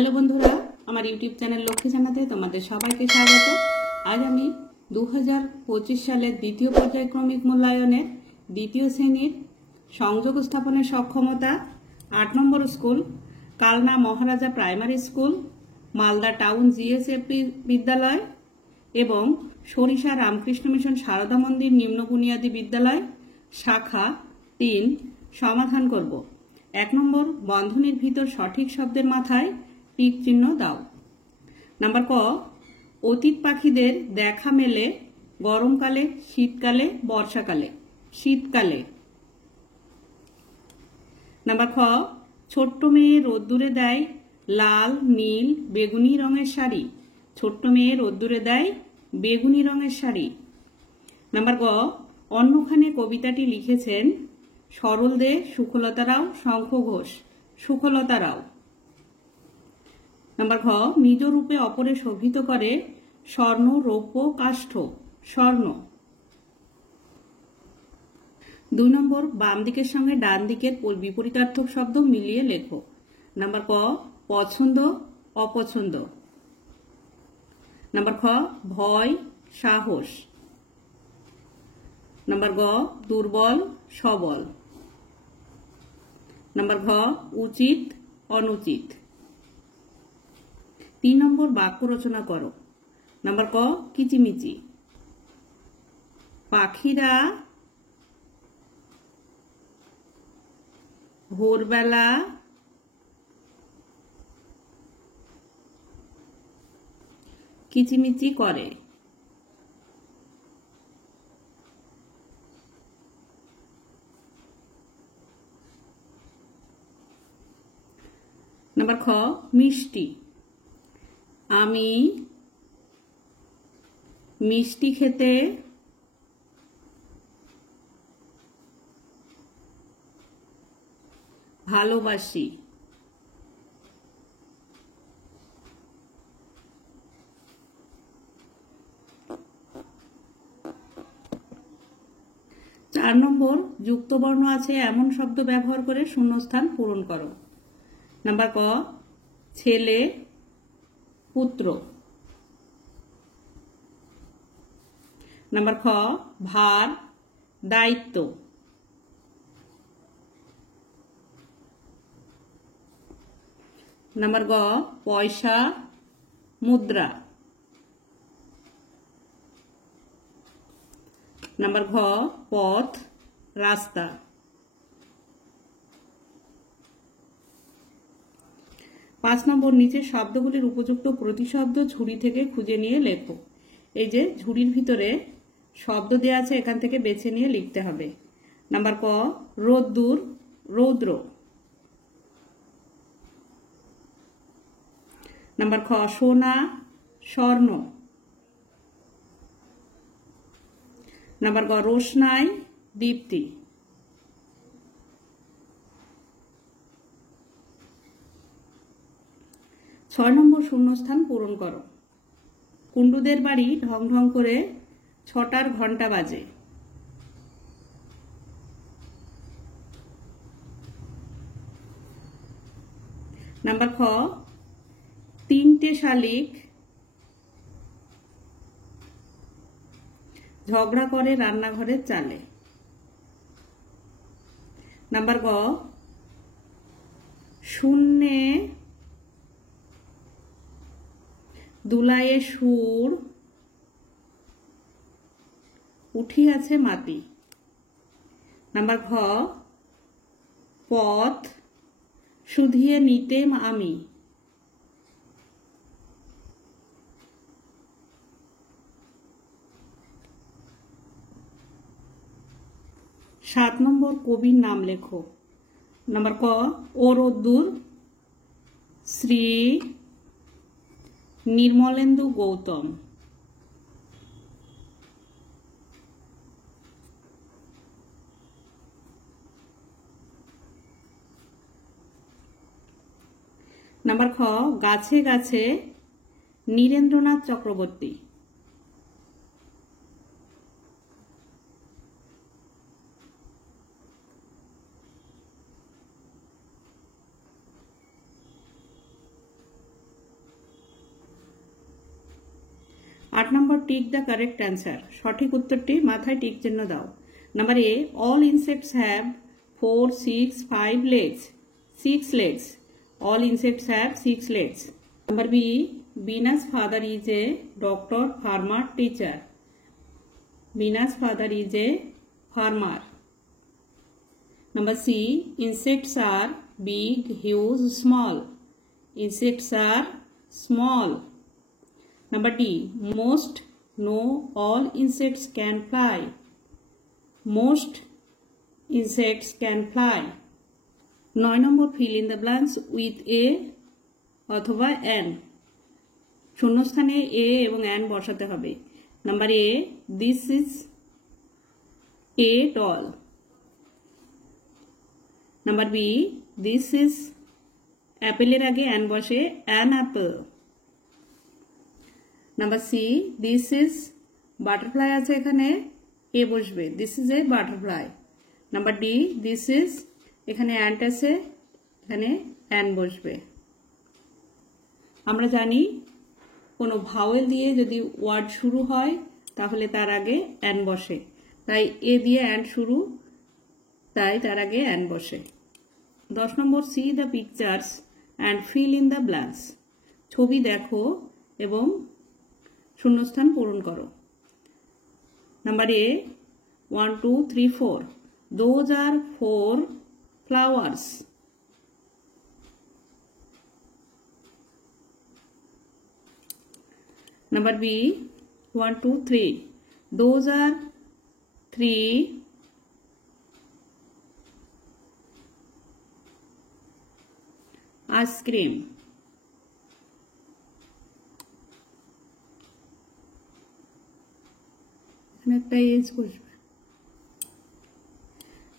Hello বন্ধুরা, আমার YouTube channel Lakshmi জানাতে তোমাদের সবাইকে স্বাগত। আজ আমি 2025 সালের দ্বিতীয় পর্যায়ক্রমিক মূল্যায়নের দ্বিতীয় শ্রেণীর সংযোগ স্থাপনের সক্ষমতা 8 নম্বর স্কুল কালনা মহারাজা প্রাইমারি স্কুল, মালদা টাউন জিএসএপি বিদ্যালয় এবং সরিষা রামকৃষ্ণ মিশন সারদা মন্দির নিম্ন বুনিয়াদী বিদ্যালয় শাখা 3 সমাধান করব। 1 নম্বর, বন্ধনীর ভিতর সঠিক শব্দের মাথায় টিক চিহ্ন দাও। নাম্বার ক, অতীত পাখিদের দেখা মেলে গরমকালে, শীতকালে, বর্ষাকালে। শীতকালে। নাম্বার খ, ছোট্ট মেয়ে রোদ্দুরে দেয় লাল, নীল, বেগুনি রঙের শাড়ি। ছোট্ট মেয়ে রোদ্দুরে দেয় বেগুনি রঙের শাড়ি। নাম্বার গ, অন্যখানে কবিতাটি লিখেছেন সরল দে, সুখলতা রাও, শঙ্খ ঘোষ। সুখলতা রাও। নাম্বার ঘ, নিজ রূপে অপরে শোভিত করে স্বর্ণ, রৌপ্য, কাষ্ঠ। স্বর্ণ। 2 নম্বর, বাম দিকের সঙ্গে ডান দিকের বিপরীতার্থক শব্দ মিলিয়ে লেখো। নাম্বার ক, পছন্দ, অপছন্দ। নাম্বার খ, ভয়, সাহস। নাম্বার গ, দুর্বল, সবল। নাম্বার ঘ, উচিত, অনুচিত। 3 নম্বর, বাক্য রচনা করো। নাম্বার ক, কিচিমিচি। পাখিরা ভোরবেলা কিচিমিচি করে। নাম্বার খ, মিষ্টি। আমি মিষ্টি খেতে ভালোবাসি। 4 নম্বর, যুক্ত বর্ণ আছে এমন শব্দ ব্যবহার করে শূন্যস্থান পূরণ করো। নাম্বার ক, ছেলে, পুত্র। নাম্বার খ, ভার, দায়িত্ব। নাম্বার গ, পয়সা, মুদ্রা। নাম্বার ঘ, পথ, রাস্তা। 5 নম্বর, নিচের শব্দগুলির উপযুক্ত প্রতিশব্দ ঝুড়ি থেকে খুঁজে নিয়ে লেখো। এই যে ঝুড়ির ভিতরে শব্দ দেওয়া আছে, এখান থেকে বেছে নিয়ে লিখতে হবে। নাম্বার ক, রোদ্দুর, রৌদ্র। নাম্বার খ, সোনা, স্বর্ণ। নাম্বার গ, রোশনাই, দীপ্তি। ছয় নম্বর, শূন্যস্থান পূরণ করো। কুণ্ডুদের বাড়ি ঢং ঢং করে 6টার ঘন্টা বাজে। নাম্বার খ, 3টে শালিক ঝগড়া করে রান্নাঘরের চালে। নাম্বার গ, শূন্যে দুলায়ে সুর উঠিয়াছে মাটি। নাম্বার ঘ, পথ শুধিয়ে নিতেম আমি। 7 নম্বর, কবির নাম লেখো। নাম্বার ক, ও রোদ্দুর, শ্রী নির্মলেন্দু গৌতম। নাম্বার খ, গাছে গাছে নীরেন্দ্রনাথ চক্রবর্তী। 8 নম্বর, টিক দ্য কারেক্ট অ্যান্সার। সঠিক উত্তরটি মাথায় টিক চিহ্ন দাও। Number A, all insects have 4, 6, 5 legs. 6 legs. All insects have 6 legs. Number B, Bina's father is a doctor, farmer, teacher. Bina's father is a farmer. Number C, insects are big, huge, small. Insects are small. Number D, most, no, all insects can fly. Most insects can fly. 9 number, fill in the blanks with a অথবা an. শূন্যস্থানে a এবং an বসাতে হবে। Number A, this is a doll. Number B, this is অ্যাপেলের আগে an বসে, an apple. Number C, this is butterfly আছে এখানে a বসবে, this is a butterfly. Number D, this is এখানে ant আছে, এখানে an বসবে। আমরা জানি কোনো ভাওয়েল দিয়ে যদি ওয়ার্ড শুরু হয় তাহলে তার আগে an বসে, তাই এ দিয়ে and শুরু, তাই তার আগে an বসে। 10 নম্বর, see the pictures and fill in the blanks. ছবি দেখো এবং শূন্যস্থান পূরণ করো। Number A, 1, 2, 3, 4. Those are 4 flowers. Number B, 1, 2, 3. Those are 3 ice cream. একটা এজ বসবে।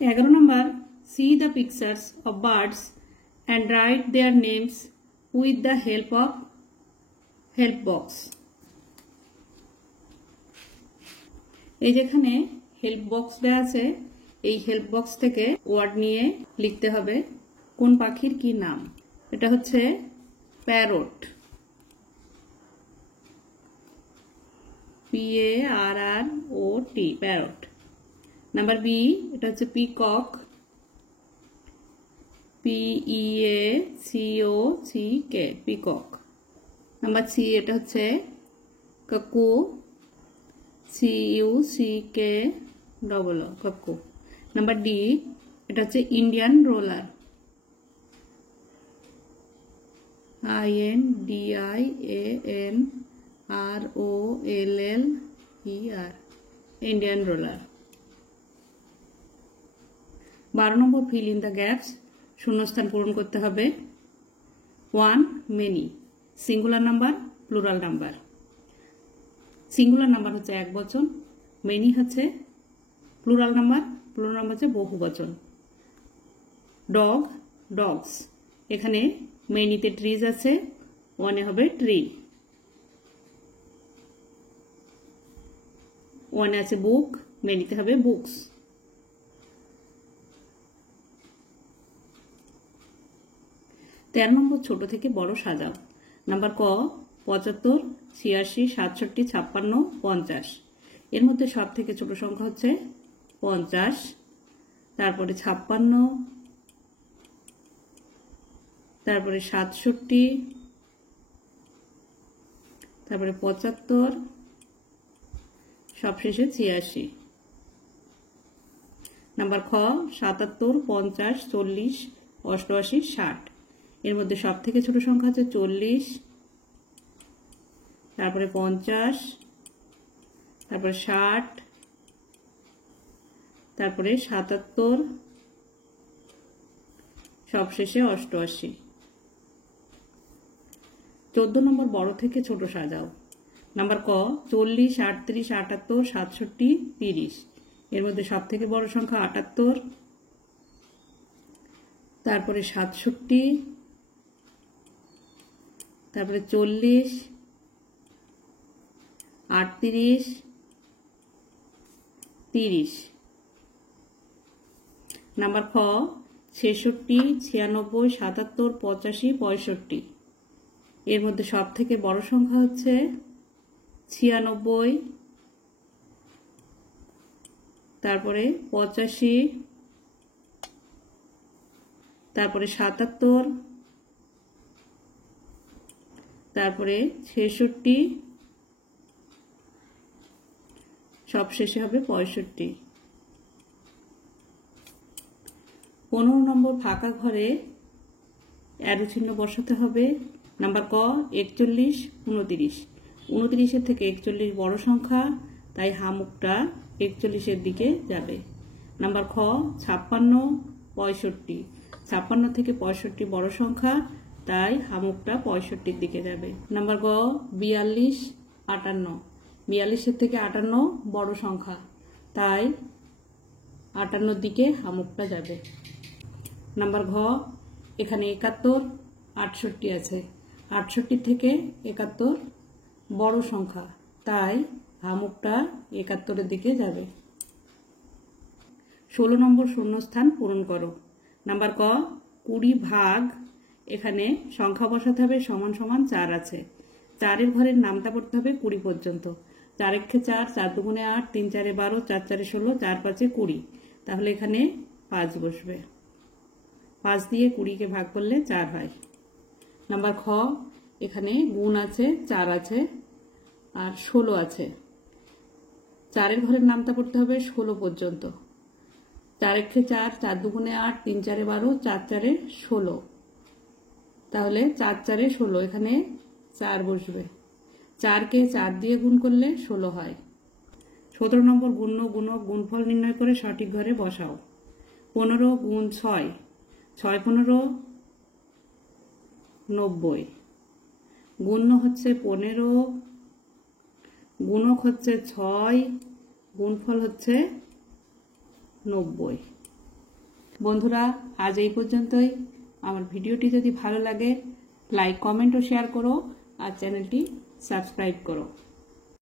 11 নম্বর, see the pictures of birds and write their names with the help of help box. এই যেখানে হেল্প বক্স দেওয়া আছে, এই হেল্প বক্স থেকে word নিয়ে লিখতে হবে কোন পাখির কি নাম। এটা হচ্ছে parrot, PARROT, parrot. Number B, এটা হচ্ছে peacock, PEACOCK, peacock. Number C, এটা হচ্ছে cuckoo, CUCK, cuckoo. Number D, এটা হচ্ছে Indian roller, INDIANROLLER, Indian roller. 12 number, fill in the gaps. শূন্যস্থান পূরণ করতে হবে। 1, many. Singular number, plural number. Singular number হচ্ছে এক বচন, মেনি হচ্ছে প্লুরাল নাম্বার, প্লুরাল নাম্বার হচ্ছে বহু বচন। Dog, dogs. এখানে মেনিতে ট্রিজ আছে, ওয়ানে হবে ট্রি। ওয়ানে আছে বুক, মেনিতে হবে বুকস। 13 নম্বর, ছোট থেকে বড় সাজাও। নাম্বার ক, 75, 86, 67, 56, 50। এর মধ্যে সব থেকে ছোট সংখ্যা হচ্ছে 50, তারপরে 56, তারপরে 67, তারপরে 75, সবশেষে 86। নাম্বার খ, 77, 50, 40, 88, 60। এর মধ্যে সব থেকে ছোট সংখ্যা হচ্ছে 40, তারপরে 50, তারপরে 60, তারপরে 77, সবশেষে 88। 14 নম্বর, বড় থেকে ছোট সাজাও। নাম্বার ক, 40, 38, 78, 67, 30। এর মধ্যে সব থেকে বড় সংখ্যা 78, তারপরে 67, তারপরে 40, 38, 30। নাম্বার খ, 66, 96, 77, 85, 65। এর মধ্যে সব থেকে বড় সংখ্যা হচ্ছে 96, তারপরে 85, তারপরে 77, তারপরে 66, সবশেষে হবে 65। 15 নম্বর ফাঁকা ঘরে অ্যারো চিহ্ন বসাতে হবে। নাম্বার ক 41, 29। 29 থেকে 41 বড় সংখ্যা, তাই হামুকটা 41 দিকে যাবে। নাম্বার খ 56, 65। 56 থেকে 65 বড় সংখ্যা, তাই হামুকটা 65 দিকে যাবে। নাম্বার গ 42, 58। 42 থেকে 58 বড় সংখ্যা, তাই 58 দিকে হামুকটা যাবে। নাম্বার ঘ এখানে 71, 68 আছে। 68 থেকে 71 বড় সংখ্যা, তাই হামুকটা 71 দিকে যাবে। 16 নম্বর শূন্যস্থান পূরণ করো। নাম্বার ক 20 ভাগ, এখানে সংখ্যা বসাতে হবে সমান সমান 4 আছে। 4 ঘরের নামতা পড়তে হবে 20 পর্যন্ত। 4 একে 4, 4 দুগুণে 8, 3 4 12, 4 4 16, 4 5 20। তাহলে এখানে 5 বসবে। 5 দিয়ে 20কে ভাগ করলে 4 হয়। নাম্বার খ এখানে গুণ আছে, 4 আছে আর 16 আছে। 4 ঘরের নামতা পড়তে হবে 16 পর্যন্ত। 4 একে 4, 4 দুগুণে 8, 3 4 12, 4 4 16। তাহলে 4 4 16, এখানে 4 বসবে। 4কে 4 দিয়ে গুণ করলে 16 হয়। 17 নম্বর গুণ্য গুণক গুণফল নির্ণয় করে সঠিক ঘরে বসাও। 15 গুণ 6, 6 15 90। গুণ্য হচ্ছে 15, গুণক হচ্ছে 6, গুণফল হচ্ছে 90। বন্ধুরা, আজ এই পর্যন্তই। আমার ভিডিওটি যদি ভালো লাগে লাইক কমেন্ট ও শেয়ার করো আর চ্যানেলটি সাবস্ক্রাইব করো।